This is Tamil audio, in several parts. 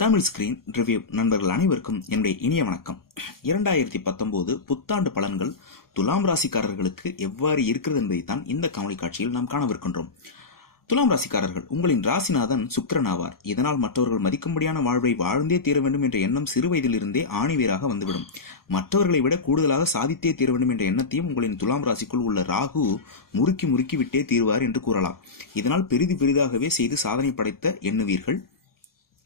தமிழ் ஸ்கிரீன் ரிவ்யூ நண்பர்கள் அனைவருக்கும் என்னுடைய இனிய வணக்கம். 2019 புத்தாண்டு பலன்கள் துலாம் ராசிக்காரர்களுக்கு எவ்வாறு இருக்கிறது என்பதைத்தான் இந்த காணொலி காட்சியில் நாம் காணவிருக்கின்றோம். துலாம் ராசிக்காரர்கள், உங்களின் ராசிநாதன் சுக்கிரன் ஆவார். இதனால் மற்றவர்கள் மதிக்கும்படியான வாழ்வை வாழ்ந்தே தீர வேண்டும் என்ற எண்ணம் சிறு வயதிலிருந்தே ஆணிவேராக வந்துவிடும். மற்றவர்களை விட கூடுதலாக சாதித்தே தீர வேண்டும் என்ற எண்ணத்தையும் உங்களின் துலாம் ராசிக்குள் உள்ள ராகு முறுக்கி விட்டே தீர்வார் என்று கூறலாம். இதனால் பெரிதாகவே செய்து சாதனை படைத்த எண்ணுவீர்கள்.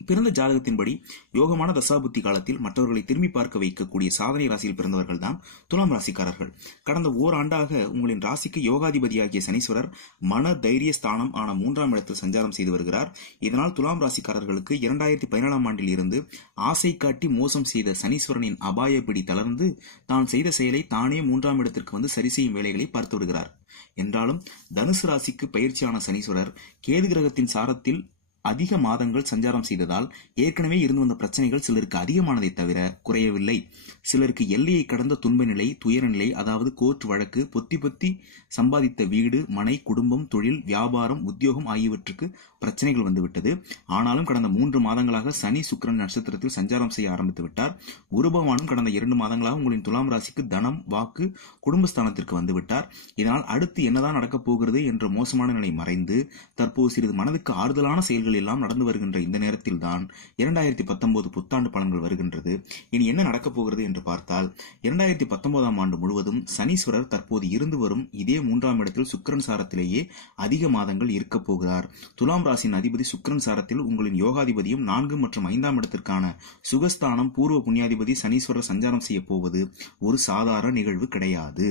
பிறந்த ஜாதகத்தின்படி யோகமான தசாபுத்தி காலத்தில் மற்றவர்களை திரும்பி பார்க்க வைக்கக்கூடிய சாதனை ராசியில் பிறந்தவர்கள் தான் துலாம் ராசிக்காரர்கள். கடந்த ஓராண்டாக உங்களின் ராசிக்கு யோகாதிபதியாகிய சனீஸ்வரர் மன தைரிய ஸ்தானம் ஆன 3ஆம் இடத்தில் சஞ்சாரம் செய்து வருகிறார். இதனால் துலாம் ராசிக்காரர்களுக்கு 2017ஆம் ஆண்டில் இருந்து ஆசை காட்டி மோசம் செய்த சனீஸ்வரனின் அபாய பிடி தளர்ந்து தான் செய்த செயலை தானே 3ஆம் இடத்திற்கு வந்து சரி செய்யும் வேலைகளை பார்த்து விடுகிறார். என்றாலும் தனுசு ராசிக்கு பயிற்சியான சனீஸ்வரர் கேது கிரகத்தின் சாரத்தில் அதிக மாதங்கள் சஞ்சாரம் செய்ததால் ஏற்கனவே இருந்து வந்த பிரச்சனைகள் சிலருக்கு அதிகமானதை தவிர குறையவில்லை. சிலருக்கு எல்லையை கடந்த துன்ப நிலை, துயர நிலை, அதாவது கோர்ட் வழக்கு, பொத்தி சம்பாதித்த வீடு, மனை, குடும்பம், தொழில், வியாபாரம், உத்தியோகம் ஆகியவற்றுக்கு பிரச்சனைகள் வந்துவிட்டது. ஆனாலும் கடந்த 3 மாதங்களாக சனி சுக்கிரன் நட்சத்திரத்தில் சஞ்சாரம் செய்ய ஆரம்பித்து விட்டார். குரு பகவானும் கடந்த 2 மாதங்களாக உங்களின் துலாம் ராசிக்கு தனம், வாக்கு, குடும்பஸ்தானத்திற்கு வந்துவிட்டார். இதனால் அடுத்து என்னதான் நடக்கப் போகிறது என்ற மோசமான நிலை மறைந்து தற்போது சிறிது மனதுக்கு ஆறுதலான செயல்கள் எல்லாம் நடந்து வருகின்ற இந்த நேரத்தில் தான் 2019 புத்தாண்டு பலன்கள் வருகின்றது. இனி என்ன நடக்கப் போகிறது என்று பார்த்தால், 2019ஆம் ஆண்டு முழுவதும் சனீஸ்வரர் தற்போது இருந்து வரும் இதே 3ஆம் இடத்தில் சுக்கிரன் சாரத்திலேயே அதிக மாதங்கள் இருக்க போகிறார். துலாம் ராசியின் அதிபதி சுக்கிரன் சாரத்தில் உங்களின் யோகாதிபதியும் 4 மற்றும் 5ஆம் இடத்திற்கான சுகஸ்தானம் பூர்வ புண்ணியாதிபதி சனீஸ்வரர் சஞ்சாரம் செய்ய போவது ஒரு சாதாரண நிகழ்வு கிடையாது.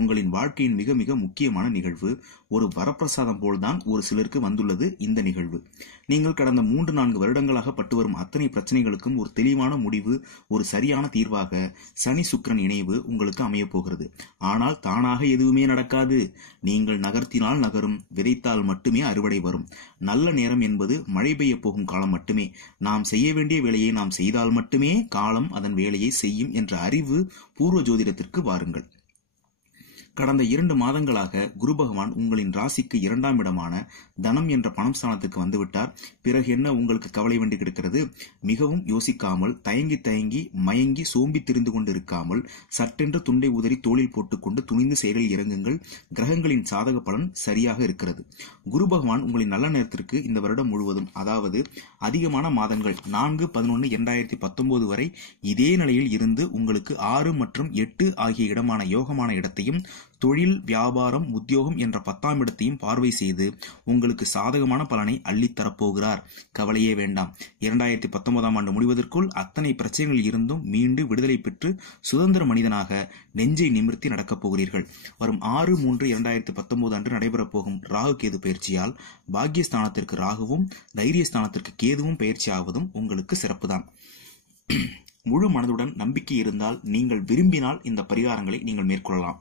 உங்களின் வாழ்க்கையின் மிக மிக முக்கியமான நிகழ்வு. ஒரு வரப்பிரசாதம் போல்தான் ஒரு சிலருக்கு வந்துள்ளது இந்த நிகழ்வு. நீங்கள் கடந்த 3-4 வருடங்களாக பட்டு வரும் அத்தனை பிரச்சனைகளுக்கும் ஒரு தெளிவான முடிவு, ஒரு சரியான தீர்வாக சனி சுக்கிரன் இணைவு உங்களுக்கு அமைய போகிறது. ஆனால் தானாக எதுவுமே நடக்காது. நீங்கள் நகர்த்தினால் நகரும், விதைத்தால் மட்டுமே அறுவடை வரும். நல்ல நேரம் என்பது மழை பெய்ய போகும் காலம் மட்டுமே. நாம் செய்ய வேண்டிய வேலையை நாம் செய்தால் மட்டுமே காலம் அதன் வேலையை செய்யும் என்ற அறிவு பூர்வ ஜோதிடத்திற்கு வாருங்கள். கடந்த 2 மாதங்களாக குரு பகவான் உங்களின் ராசிக்கு 2ஆம் இடமான தனம் என்ற பணம் ஸ்தானத்துக்கு வந்துவிட்டார். பிறகு என்ன உங்களுக்கு கவலை வேண்டி கிடக்கிறது? மிகவும் யோசிக்காமல், தயங்கி மயங்கி சோம்பி திரிந்து கொண்டு இருக்காமல் சட்டென்று துண்டை உதறி தோளில் போட்டுக்கொண்டு துணிந்து செயலில் இறங்குங்கள். கிரகங்களின் சாதக பலன் சரியாக இருக்கிறது. குரு பகவான் உங்களின் நல்ல நேரத்திற்கு இந்த வருடம் முழுவதும், அதாவது அதிகமான மாதங்கள் 4-11-2019 வரை இதே நிலையில் இருந்து உங்களுக்கு 6 மற்றும் 8 ஆகிய இடமான யோகமான இடத்தையும் தொழில், வியாபாரம், உத்தியோகம் என்ற 10ஆம் இடத்தையும் பார்வை செய்து உங்களுக்கு சாதகமான பலனை அள்ளித்தரப்போகிறார். கவலையே வேண்டாம். 2019ஆம் ஆண்டு முடிவதற்குள் அத்தனை பிரச்சனைகள் இருந்தும் மீண்டு விடுதலை பெற்று சுதந்திர மனிதனாக நெஞ்சை நிமிர்த்தி நடக்கப் போகிறீர்கள். வரும் 6/3/2019 அன்று நடைபெறப் போகும் ராகு கேது பயிற்சியால் பாக்கியஸ்தானத்திற்கு ராகுவும் தைரியஸ்தானத்திற்கு கேதுவும் பயிற்சியாவதும் உங்களுக்கு சிறப்புதான். முழு மனதுடன் நம்பிக்கை இருந்தால், நீங்கள் விரும்பினால் இந்த பரிகாரங்களை நீங்கள் மேற்கொள்ளலாம்.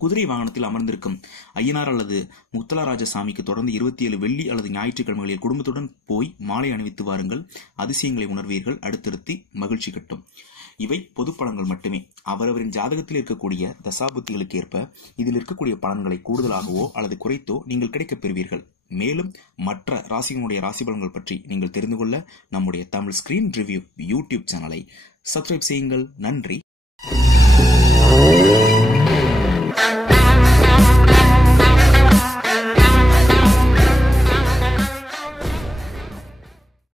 குதிரை வாகனத்தில் அமர்ந்திருக்கும் ஐயனார் அல்லது முத்தலராஜ சாமிக்கு தொடர்ந்து 27 வெள்ளி அல்லது ஞாயிற்றுக்கிழமைகளில் குடும்பத்துடன் போய் மாலை அணிவித்து வாருங்கள். அதிசயங்களை உணர்வீர்கள். அடுத்தடுத்து மகிழ்ச்சி கட்டும். இவை பொது பலன்கள் மட்டுமே. அவரவரின் ஜாதகத்தில் இருக்கக்கூடிய தசாபுத்திகளுக்கு ஏற்ப இதில் இருக்கக்கூடிய பலன்களை கூடுதலாகவோ அல்லது குறைத்தோ நீங்கள் கிடைக்கப் பெறுவீர்கள். மேலும் மற்ற ராசிகளுடைய ராசி பலன்கள் பற்றி நீங்கள் தெரிந்து கொள்ள நம்முடைய தமிழ் ஸ்கிரீன் ரிவ்யூ யூடியூப் சேனலை சப்ஸ்கிரைப் செய்யுங்கள். நன்றி.